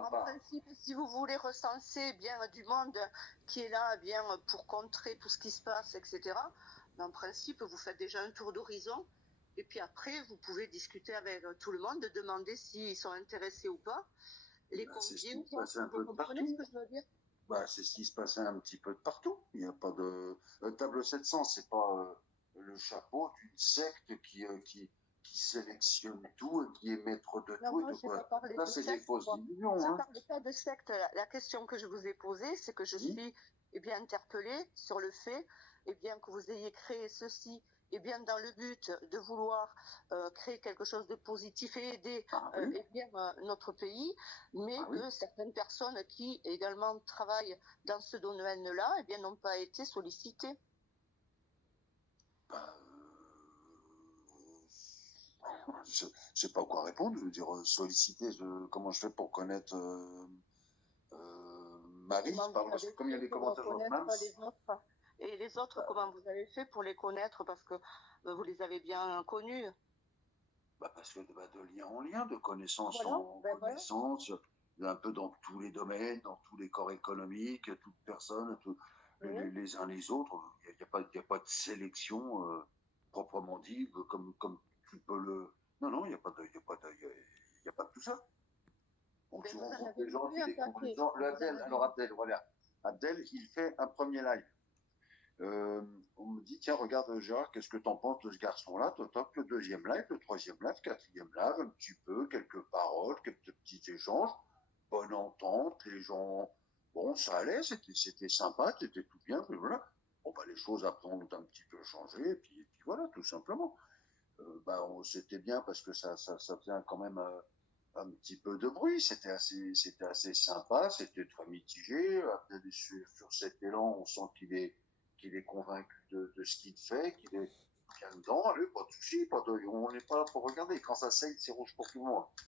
ma En part. principe, si vous voulez recenser bien du monde qui est là bien pour contrer tout ce qui se passe, etc., ben, en principe, vous faites déjà un tour d'horizon. Et puis après, vous pouvez discuter avec tout le monde, demander s'ils sont intéressés ou pas, les Ben, c'est ce convier qui ou se pas. passait un Vous peu de comprenez ce partout. que je veux dire? Bah, c'est ce qui se passait un petit peu de partout. Il n'y a pas de table 700, c'est pas le chapeau d'une secte qui sélectionne tout et qui est maître de Non, tout et moi, de je n'ai pas quoi. parlé Là, de c'est des secte, fausses moi. illusions, Je ne hein. parlais pas de secte. La question que je vous ai posée, c'est que je Oui. suis bien interpellée sur le fait bien, que vous ayez créé ceci bien, dans le but de vouloir créer quelque chose de positif et aider Ah oui, bien, notre pays, ah mais oui. que certaines personnes qui également travaillent dans ce domaine-là bien, n'ont pas été sollicitées. Bah, je sais pas quoi répondre. Je veux dire, solliciter, comment je fais pour connaître Marie, Comment vous parce que avez comme il y a fait les pour commentaires sur connaître Mams, les autres? Et les autres, comment vous avez fait pour les connaître? Parce que vous les avez bien connus. bah parce que bah, de lien en lien, de connaissance Voilà, en ben voilà. connaissance, un peu dans tous les domaines, dans tous les corps économiques, toutes personnes, Oui. les uns les autres. Il n'y a, pas, y a pas de sélection proprement dit, comme tu peux le. Non, non, il n'y a pas de, y a pas de tout ça. Donc Ben tu vous en rencontres avez des gens, vu tu un découvres des paquet. gens. Le Vous en Abdel, avez alors vu. Abdel, voilà. Abdel, il fait un premier live. On me dit, tiens, regarde Gérard, qu'est-ce que t'en penses de ce garçon-là? Toi, top, le deuxième live, le troisième live, quatrième live, un petit peu, quelques paroles, quelques petits échanges, bonne entente, les gens, bon, ça allait, c'était sympa, c'était tout bien, puis voilà. Bon, bah, les choses après ont un petit peu changé, et puis voilà, tout simplement. Bah, c'était bien parce que ça faisait quand même un petit peu de bruit, c'était assez sympa, c'était très mitigé. Après, sur cet élan, on sent qu'il est convaincu de ce qu'il fait, qu'il est bien dedans. Allez, pas de souci, on n'est pas là pour regarder. Quand ça saigne, c'est rouge pour tout le monde.